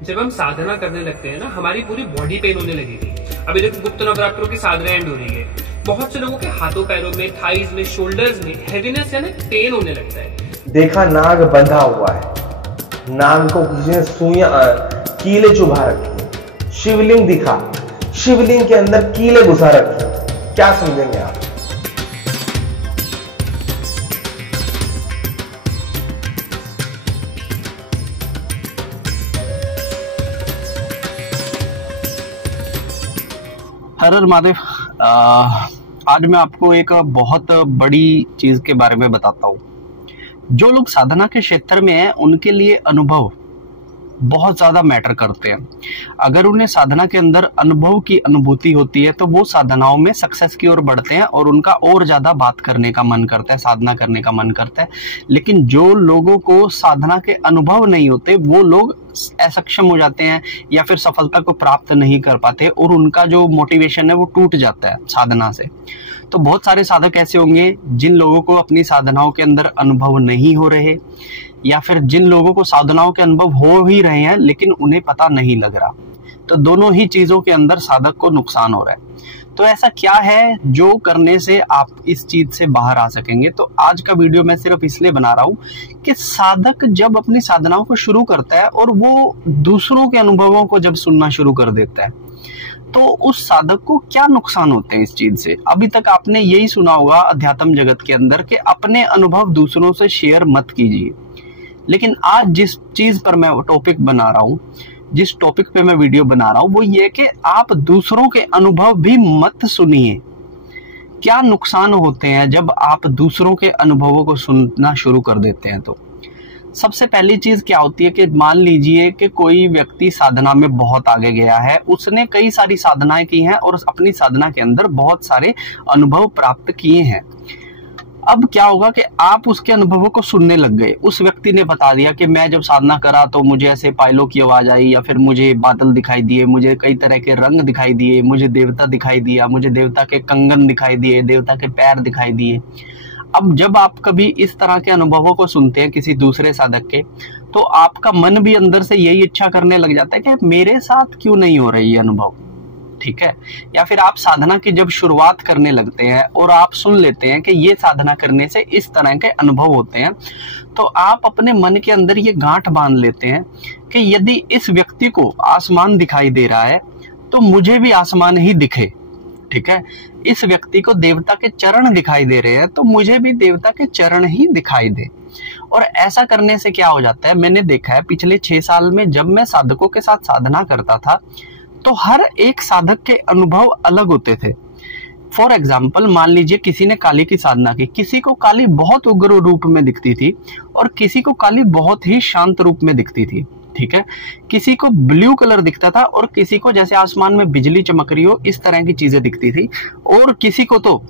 जब हम साधना करने लगते हैं ना, हमारी पूरी बॉडी पेन होने लगेगी। अभी देखो, गुप्त नवरात्रों की साधना एंड हो रही है, बहुत से लोगों के हाथों पैरों में, थाइज में, शोल्डर्स में हेवीनेस यानी पेन होने लगता है। देखा नाग बंधा हुआ है, नाग को किसी ने सुइयां कीले चुभा रखी, शिवलिंग दिखा, शिवलिंग के अंदर कीले घुसा रखी, क्या समझेंगे आप? हर हर महादेव। आज मैं आपको एक बहुत बड़ी चीज के बारे में बताता हूँ। जो लोग साधना के क्षेत्र में हैं उनके लिए अनुभव बहुत ज्यादा मैटर करते हैं। अगर उन्हें साधना के अंदर अनुभव की अनुभूति होती है तो वो साधनाओं में सक्सेस की ओर बढ़ते हैं और उनका और ज्यादा बात करने का मन करता है, साधना करने का मन करता है। लेकिन जो लोगों को साधना के अनुभव नहीं होते वो लोग असक्षम हो जाते हैं या फिर सफलता को प्राप्त नहीं कर पाते और उनका जो मोटिवेशन है वो टूट जाता है साधना से। तो बहुत सारे साधक ऐसे होंगे जिन लोगों को अपनी साधनाओं के अंदर अनुभव नहीं हो रहे, या फिर जिन लोगों को साधनाओं के अनुभव हो ही रहे हैं लेकिन उन्हें पता नहीं लग रहा। तो दोनों ही चीजों के अंदर साधक को नुकसान हो रहा है। तो ऐसा क्या है जो करने से आप इस चीज से बाहर आ सकेंगे? तो आज का वीडियो मैं सिर्फ इसलिए बना रहा हूं कि साधक जब अपनी साधनाओं को शुरू करता है और वो दूसरों के अनुभवों को जब सुनना शुरू कर देता है तो उस साधक को क्या नुकसान होते हैं इस चीज से। अभी तक आपने यही सुना होगा अध्यात्म जगत के अंदर कि अपने अनुभव दूसरों से शेयर मत कीजिए। लेकिन आज जिस चीज पर मैं टॉपिक बना रहा हूं, जिस टॉपिक पे मैं वीडियो बना रहा हूं वो ये कि आप दूसरों के अनुभव भी मत सुनिए। क्या नुकसान होते हैं जब आप दूसरों के अनुभवों को सुनना शुरू कर देते हैं? तो सबसे पहली चीज क्या होती है कि मान लीजिए कि कोई व्यक्ति साधना में बहुत आगे गया है, उसने कई सारी साधनाएं की हैं और अपनी साधना के अंदर बहुत सारे अनुभव प्राप्त किए हैं। अब क्या होगा कि आप उसके अनुभवों को सुनने लग गए। उस व्यक्ति ने बता दिया कि मैं जब साधना करा तो मुझे ऐसे पायलों की आवाज आई, या फिर मुझे बादल दिखाई दिए, मुझे कई तरह के रंग दिखाई दिए, मुझे देवता दिखाई दिया, मुझे देवता के कंगन दिखाई दिए, देवता के पैर दिखाई दिए। अब जब आप कभी इस तरह के अनुभवों को सुनते हैं किसी दूसरे साधक के, तो आपका मन भी अंदर से यही इच्छा करने लग जाता है कि मेरे साथ क्यों नहीं हो रही ये अनुभव, ठीक है। या फिर आप साधना की जब शुरुआत करने लगते हैं और आप सुन लेते हैं कि ये साधना करने से इस तरह के अनुभव होते हैं, तो आप अपने मन के अंदर ये गांठ बांध लेते हैं कि यदि इस व्यक्ति को आसमान दिखाई दे रहा है तो मुझे भी आसमान ही दिखे, ठीक है। इस व्यक्ति को देवता के चरण दिखाई दे रहे हैं तो मुझे भी देवता के चरण ही दिखाई दे। और ऐसा करने से क्या हो जाता है, मैंने देखा है पिछले 6 साल में जब मैं साधकों के साथ साधना करता था तो हर एक साधक के अनुभव अलग होते थे। फॉर एग्जाम्पल, मान लीजिए किसी ने काली की साधना की, किसी को काली बहुत उग्र रूप में दिखती थी और किसी को काली बहुत ही शांत रूप में दिखती थी, ठीक है। किसी को ब्लू कलर दिखता था और किसी को जैसे आसमान में बिजली चमक रही हो इस तरह की चीजें दिखती थी, और किसी को तो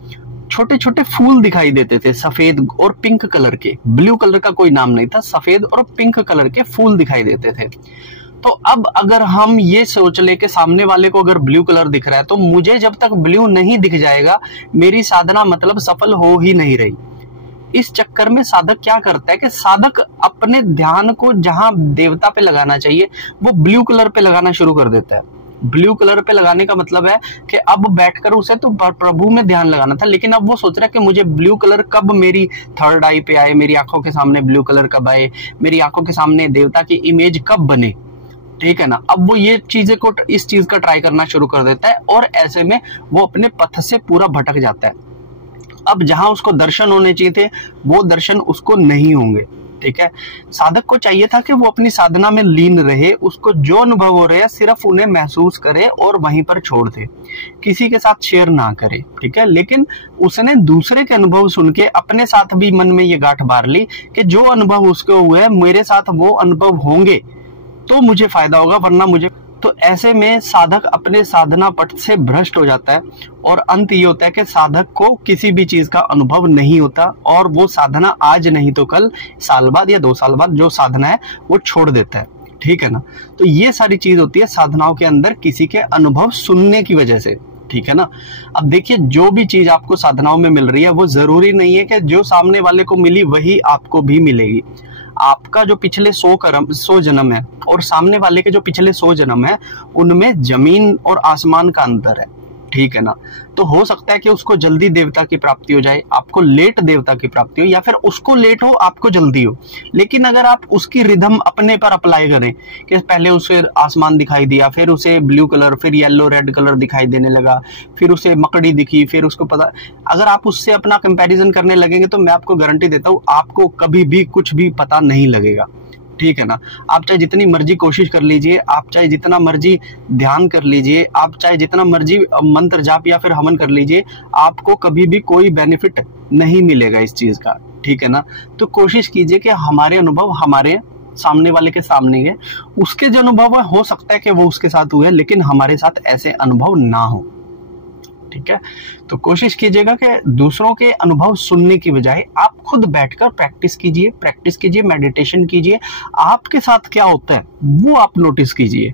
छोटे छोटे फूल दिखाई देते थे सफेद और पिंक कलर के। ब्लू कलर का कोई नाम नहीं था, सफेद और पिंक कलर के फूल दिखाई देते थे। तो अब अगर हम ये सोच ले कि सामने वाले को अगर ब्लू कलर दिख रहा है तो मुझे जब तक ब्लू नहीं दिख जाएगा मेरी साधना मतलब सफल हो ही नहीं रही। इस चक्कर में साधक क्या करता है कि साधक अपने ध्यान को जहां देवता पे लगाना चाहिए वो ब्लू कलर पे लगाना शुरू कर देता है। ब्लू कलर पे लगाने का मतलब है कि अब बैठकर उसे तो प्रभु में ध्यान लगाना था, लेकिन अब वो सोच रहा है कि मुझे ब्लू कलर कब मेरी थर्ड आई पे आए, मेरी आंखों के सामने ब्लू कलर कब आए, मेरी आंखों के सामने देवता की इमेज कब बने, ठीक है ना। अब वो ये चीजें को इस चीज का ट्राई करना शुरू कर देता है और ऐसे में वो अपने पथ से पूरा भटक जाता है। अब जहां उसको दर्शन होने चाहिए थे वो दर्शन उसको नहीं होंगे, ठीक है। साधक को चाहिए था कि वो अपनी साधना में लीन रहे, उसको जो अनुभव हो रहे हैं सिर्फ उन्हें महसूस करे और वहीं पर छोड़ दे, किसी के साथ शेयर ना करे, ठीक है। लेकिन उसने दूसरे के अनुभव सुन के अपने साथ भी मन में ये गांठ बार ली कि जो अनुभव उसको हुए मेरे साथ वो अनुभव होंगे तो मुझे फायदा होगा, वरना मुझे। तो ऐसे में साधक अपने साधना पथ से भ्रष्ट हो जाता है और अंत ये होता है कि साधक को किसी भी चीज का अनुभव नहीं होता और वो साधना आज नहीं तो कल, साल बाद या 2 साल बाद जो साधना है वो छोड़ देता है, ठीक है ना। तो ये सारी चीज होती है साधनाओं के अंदर किसी के अनुभव सुनने की वजह से, ठीक है ना। अब देखिए, जो भी चीज आपको साधनाओं में मिल रही है वो जरूरी नहीं है कि जो सामने वाले को मिली वही आपको भी मिलेगी। आपका जो पिछले 100 जन्म है और सामने वाले के जो पिछले 100 जन्म है, उनमें जमीन और आसमान का अंतर है, ठीक है ना। तो हो सकता है कि उसको जल्दी देवता की प्राप्ति हो जाए, आपको लेट देवता की प्राप्ति हो, या फिर उसको लेट हो आपको जल्दी हो। लेकिन अगर आप उसकी रिदम अपने पर अप्लाई करें कि पहले उसे आसमान दिखाई दिया, फिर उसे ब्लू कलर, फिर येलो रेड कलर दिखाई देने लगा, फिर उसे मकड़ी दिखी, फिर उसको पता, अगर आप उससे अपना कंपैरिजन करने लगेंगे तो मैं आपको गारंटी देता हूं आपको कभी भी कुछ भी पता नहीं लगेगा, ठीक है ना। आप चाहे जितनी मर्जी कोशिश कर लीजिए, आप चाहे जितना मर्जी ध्यान कर लीजिए, आप चाहे जितना मर्जी मंत्र जाप या फिर हवन कर लीजिए, आपको कभी भी कोई बेनिफिट नहीं मिलेगा इस चीज का, ठीक है ना। तो कोशिश कीजिए कि हमारे अनुभव हमारे सामने वाले के सामने है, उसके जो अनुभव है हो सकता है कि वो उसके साथ हुए, लेकिन हमारे साथ ऐसे अनुभव ना हो, ठीक है। तो कोशिश कीजिएगा कि दूसरों के अनुभव सुनने की बजाय आप खुद बैठकर प्रैक्टिस कीजिए, मेडिटेशन कीजिए, आपके साथ क्या होता है वो आप नोटिस कीजिए,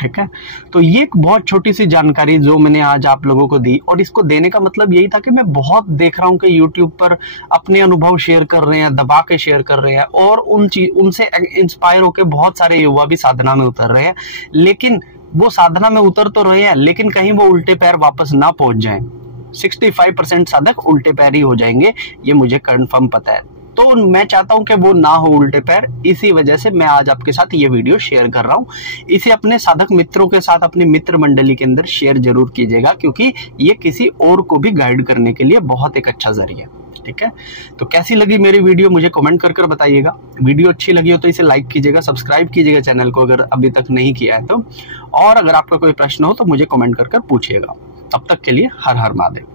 ठीक है। तो ये एक बहुत छोटी सी जानकारी जो मैंने आज आप लोगों को दी, और इसको देने का मतलब यही था कि मैं बहुत देख रहा हूं कि YouTube पर अपने अनुभव शेयर कर रहे हैं, दबा के शेयर कर रहे हैं, और उनसे इंस्पायर होकर बहुत सारे युवा भी साधना में उतर रहे हैं। लेकिन वो साधना में उतर तो रहे हैं, लेकिन कहीं वो उल्टे पैर वापस ना पहुंच जाएं। 65% साधक उल्टे पैर ही हो जाएंगे, ये मुझे कंफर्म पता है। तो मैं चाहता हूं कि वो ना हो उल्टे पैर, इसी वजह से मैं आज आपके साथ ये वीडियो शेयर कर रहा हूं। इसे अपने साधक मित्रों के साथ, अपनी मित्र मंडली के अंदर शेयर जरूर कीजिएगा, क्योंकि ये किसी और को भी गाइड करने के लिए बहुत एक अच्छा जरिया, ठीक है। तो कैसी लगी मेरी वीडियो मुझे कमेंट कर बताइएगा। वीडियो अच्छी लगी हो तो इसे लाइक कीजिएगा, सब्सक्राइब कीजिएगा चैनल को अगर अभी तक नहीं किया है तो, और अगर आपका कोई प्रश्न हो तो मुझे कमेंट कर पूछिएगा। तब तक के लिए हर हर महादेव।